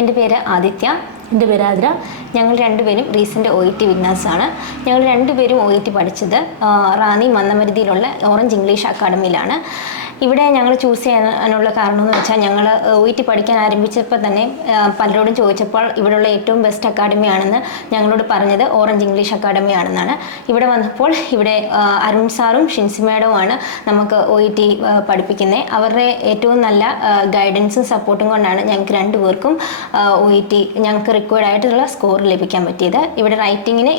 എൻ്റെ പേര് ആദിത്യ. എൻ്റെ പേര് ആതിര. ഞങ്ങൾ രണ്ടുപേരും റീസെൻ്റ് OET വിന്നേഴ്സാണ്. ഞങ്ങൾ രണ്ടുപേരും OET പഠിച്ചത് റാന്നി മന്നമരുതിയിലുള്ള ഓറഞ്ച് ഇംഗ്ലീഷ് അക്കാഡമിയിലാണ്. ഇവിടെ ഞങ്ങൾ ചൂസ് ചെയ്യാനുള്ള കാരണം എന്ന് വെച്ചാൽ ഞങ്ങൾ OET പഠിക്കാൻ ആരംഭിച്ചപ്പോൾ തന്നെ പലരോടും ചോദിച്ചപ്പോൾ ഇവിടെയുള്ള ഏറ്റവും ബെസ്റ്റ് അക്കാഡമിയാണെന്ന് ഞങ്ങളോട് പറഞ്ഞത് ഓറഞ്ച് ഇംഗ്ലീഷ് അക്കാഡമിയാണെന്നാണ്. ഇവിടെ വന്നപ്പോൾ ഇവിടെ അരുൺ സാറും ഷിൻസി മാഡവുമാണ് നമുക്ക് OET പഠിപ്പിക്കുന്നത്. അവരുടെ ഏറ്റവും നല്ല ഗൈഡൻസും സപ്പോർട്ടും കൊണ്ടാണ് ഞങ്ങൾക്ക് രണ്ടുപേർക്കും OET ഞങ്ങൾക്ക് റിക്വയർഡ് ആയിട്ടുള്ള സ്കോർ ലഭിക്കാൻ പറ്റിയത്. ഇവിടെ റൈറ്റിങ്ങിന്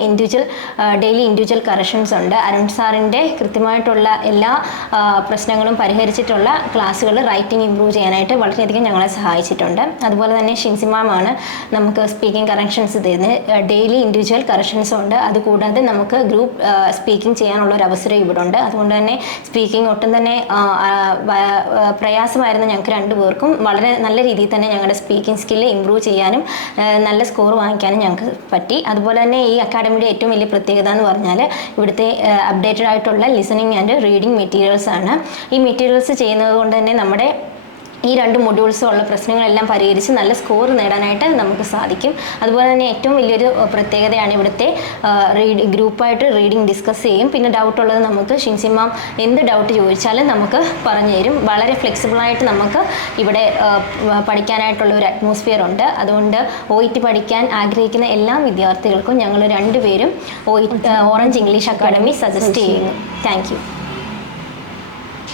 ഡെയിലി ഇൻഡിവിജ്വൽ കറക്ഷൻസ് ഉണ്ട്. അരുൺ സാറിൻ്റെ കൃത്യമായിട്ടുള്ള എല്ലാ പ്രശ്നങ്ങളും പരിഹരിച്ചിട്ടുള്ള ക്ലാസ്സുകൾ റൈറ്റിംഗ് ഇംപ്രൂവ് ചെയ്യാനായിട്ട് വളരെയധികം ഞങ്ങളെ സഹായിച്ചിട്ടുണ്ട്. അതുപോലെ തന്നെ ഷിൻസി മാമാണ് നമുക്ക് സ്പീക്കിംഗ് കറക്ഷൻസ് തരുന്നത്. ഡെയിലി ഇൻഡിവിജ്വൽ കറക്ഷൻസും ഉണ്ട്. അതുകൂടാതെ നമുക്ക് ഗ്രൂപ്പ് സ്പീക്കിംഗ് ചെയ്യാനുള്ള ഒരു അവസരം ഇവിടെ ഉണ്ട്. അതുകൊണ്ട് തന്നെ സ്പീക്കിംഗ് ഒട്ടും തന്നെ പ്രയാസമായിരുന്നു ഞങ്ങൾക്ക് രണ്ടുപേർക്കും. വളരെ നല്ല രീതിയിൽ തന്നെ ഞങ്ങളുടെ സ്പീക്കിംഗ് സ്കില്ല് ഇംപ്രൂവ് ചെയ്യാനും നല്ല സ്കോർ വാങ്ങിക്കാനും ഞങ്ങൾക്ക് പറ്റി. അതുപോലെ തന്നെ ഈ അക്കാഡമിയുടെ ഏറ്റവും വലിയ പ്രത്യേകത എന്ന് പറഞ്ഞാൽ ഇവിടുത്തെ അപ്ഡേറ്റഡ് ആയിട്ടുള്ള ലിസണിങ് ആൻഡ് റീഡിംഗ് മെറ്റീരിയൽസ് ആണ്. ഈ മെറ്റീരിയൽസ് ചെയ്യുന്നത് കൊണ്ട് തന്നെ നമ്മുടെ ഈ 2 മൊഡ്യൂൾസും ഉള്ള പ്രശ്നങ്ങളെല്ലാം പരിഹരിച്ച് നല്ല സ്കോർ നേടാനായിട്ട് നമുക്ക് സാധിക്കും. അതുപോലെ തന്നെ ഏറ്റവും വലിയൊരു പ്രത്യേകതയാണ് ഇവിടുത്തെ ഗ്രൂപ്പായിട്ട് റീഡിംഗ് ഡിസ്കസ് ചെയ്യും. പിന്നെ ഡൗട്ട് ഉള്ളത് നമുക്ക് ഷിൻസി മാം എന്ത് ഡൗട്ട് ചോദിച്ചാലും നമുക്ക് പറഞ്ഞു തരും. വളരെ ഫ്ലെക്സിബിളായിട്ട് നമുക്ക് ഇവിടെ പഠിക്കാനായിട്ടുള്ള ഒരു അറ്റ്മോസ്ഫിയർ ഉണ്ട്. അതുകൊണ്ട് OET പഠിക്കാൻ ആഗ്രഹിക്കുന്ന എല്ലാ വിദ്യാർത്ഥികൾക്കും ഞങ്ങൾ രണ്ടുപേരും ഓറഞ്ച് ഇംഗ്ലീഷ് അക്കാഡമി സജസ്റ്റ് ചെയ്യുന്നു. Thank you.